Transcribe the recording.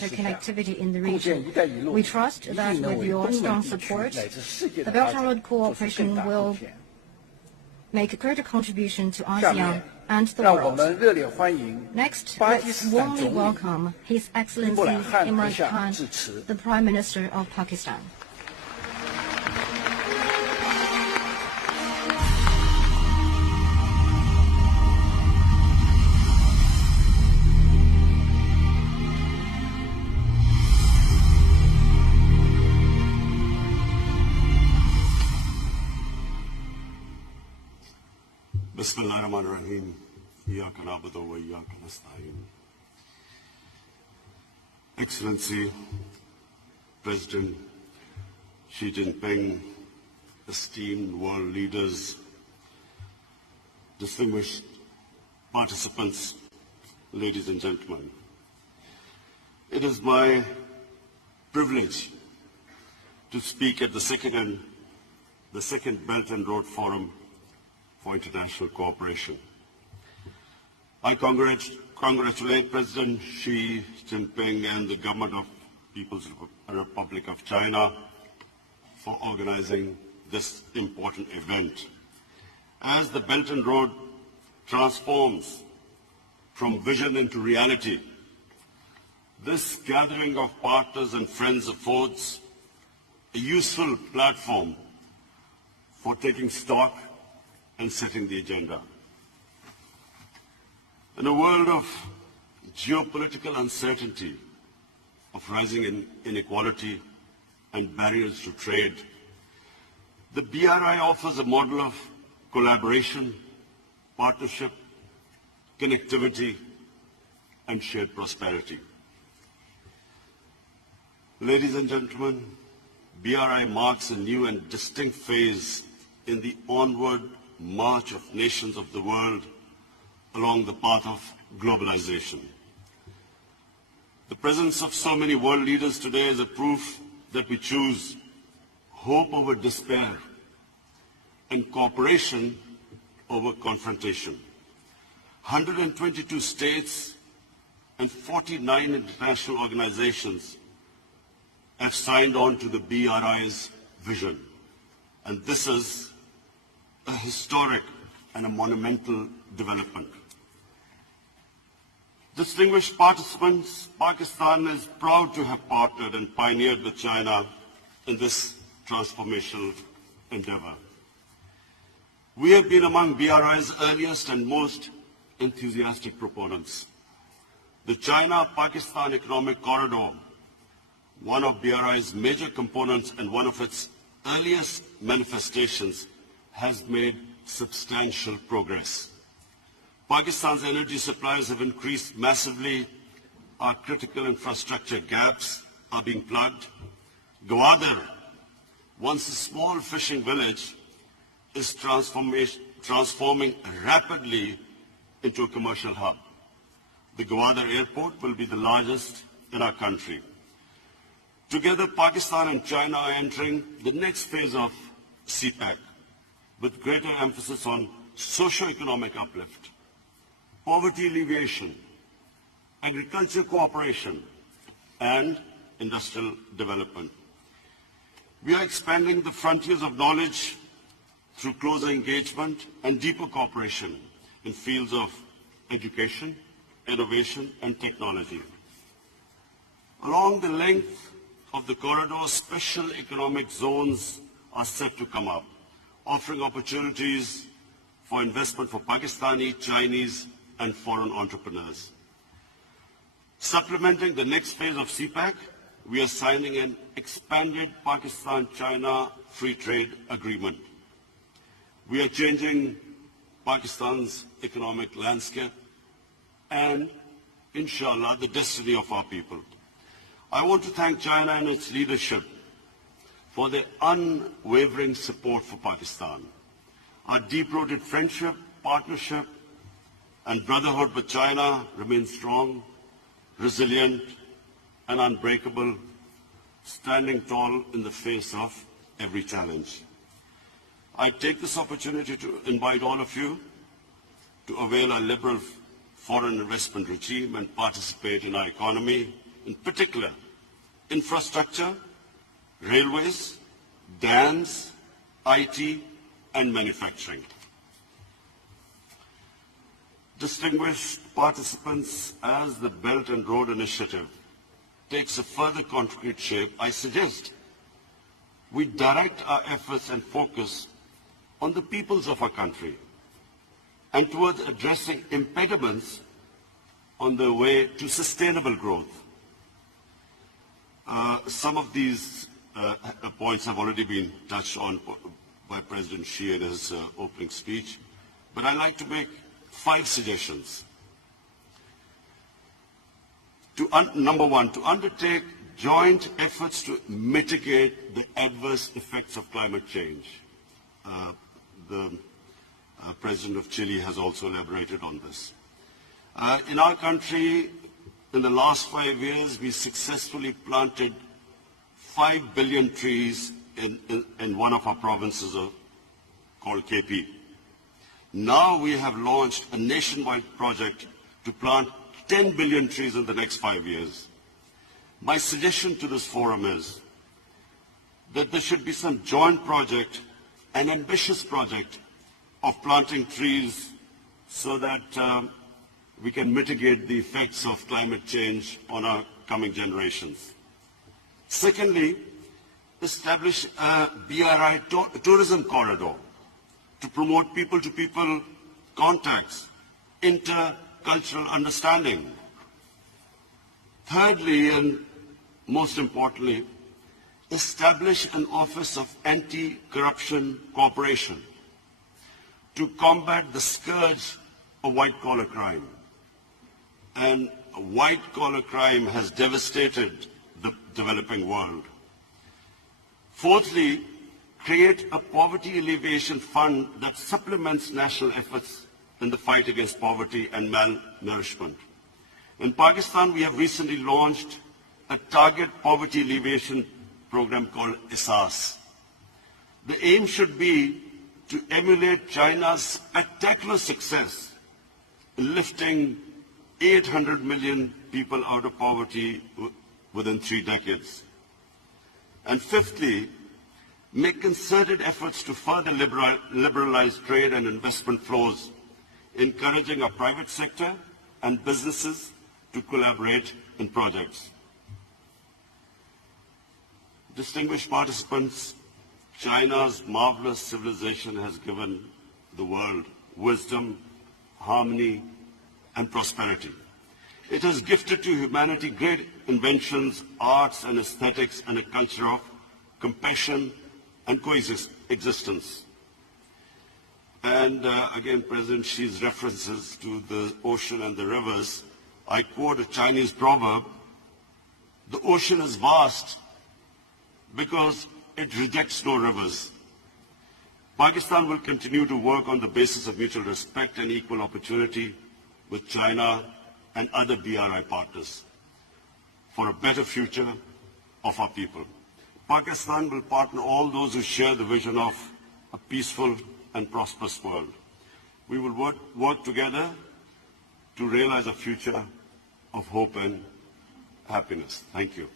connectivity in the region. We trust that with your strong support, the Belt and Road cooperation will make a greater contribution to ASEAN and the world. Next, let's warmly welcome His Excellency Imran Khan, the Prime Minister of Pakistan. Bismillahirrahmanirrahim. Iyyaka na'budu wa iyyaka nasta'in. Excellency, President Xi Jinping, esteemed world leaders, distinguished participants, ladies and gentlemen. It is my privilege to speak at the second Belt and Road Forum for International Cooperation. I congratulate President Xi Jinping and the government of People's Republic of China for organizing this important event. As the Belt and Road transforms from vision into reality, this gathering of partners and friends affords a useful platform for taking stock and setting the agenda. In a world of geopolitical uncertainty, of rising inequality and barriers to trade, the BRI offers a model of collaboration, partnership, connectivity, and shared prosperity. Ladies and gentlemen, BRI marks a new and distinct phase in the onward march of nations of the world along the path of globalization. The presence of so many world leaders today is a proof that we choose hope over despair and cooperation over confrontation. 122 states and 49 international organizations have signed on to the BRI's vision, and this is a historic and a monumental development. Distinguished participants, Pakistan is proud to have partnered and pioneered with China in this transformational endeavor. We have been among BRI's earliest and most enthusiastic proponents. The China-Pakistan Economic Corridor, one of BRI's major components and one of its earliest manifestations, has made substantial progress. Pakistan's energy supplies have increased massively. Our critical infrastructure gaps are being plugged. Gwadar, once a small fishing village, is transforming rapidly into a commercial hub. The Gwadar airport will be the largest in our country. Together, Pakistan and China are entering the next phase of CPEC, with greater emphasis on socio-economic uplift, poverty alleviation, agricultural cooperation, and industrial development. We are expanding the frontiers of knowledge through closer engagement and deeper cooperation in fields of education, innovation, and technology. Along the length of the corridor, special economic zones are set to come up, offering opportunities for investment for Pakistani, Chinese, and foreign entrepreneurs. Supplementing the next phase of CPEC, we are signing an expanded Pakistan-China free trade agreement. We are changing Pakistan's economic landscape and, inshallah, the destiny of our people. I want to thank China and its leadership for their unwavering support for Pakistan. Our deep-rooted friendship, partnership, and brotherhood with China remains strong, resilient, and unbreakable, standing tall in the face of every challenge. I take this opportunity to invite all of you to avail our liberal foreign investment regime and participate in our economy in particular infrastructure, railways, dams, IT, and manufacturing. Distinguished participants, as the Belt and Road Initiative takes a further concrete shape, I suggest we direct our efforts and focus on the peoples of our country and towards addressing impediments on the way to sustainable growth. Some of these points have already been touched on by President Xi in his opening speech, but I'd like to make 5 suggestions. Number 1, to undertake joint efforts to mitigate the adverse effects of climate change. The President of Chile has also elaborated on this. In our country, in the last 5 years, we successfully planted 5 billion trees in one of our provinces called KP. Now we have launched a nationwide project to plant 10 billion trees in the next 5 years. My suggestion to this forum is that there should be some joint project, an ambitious project of planting trees so that we can mitigate the effects of climate change on our coming generations. Secondly, establish a BRI tourism corridor to promote people-to-people contacts, intercultural understanding. Thirdly, and most importantly, establish an Office of Anti-Corruption Cooperation to combat the scourge of white-collar crime. And white-collar crime has devastated the developing world. Fourthly, create a poverty alleviation fund that supplements national efforts in the fight against poverty and malnourishment. In Pakistan, we have recently launched a target poverty alleviation program called ISAS. The aim should be to emulate China's spectacular success in lifting 800 million people out of poverty within 3 decades. And fifthly, make concerted efforts to further liberalize trade and investment flows, encouraging our private sector and businesses to collaborate in projects. Distinguished participants, China's marvelous civilization has given the world wisdom, harmony, and prosperity. It has gifted to humanity great inventions, arts and aesthetics, and a culture of compassion and coexistence. And again, President Xi's references to the ocean and the rivers, I quote a Chinese proverb, "The ocean is vast because it rejects no rivers." Pakistan will continue to work on the basis of mutual respect and equal opportunity with China and other BRI partners for a better future of our people. Pakistan will partner all those who share the vision of a peaceful and prosperous world. We will work together to realize a future of hope and happiness. Thank you.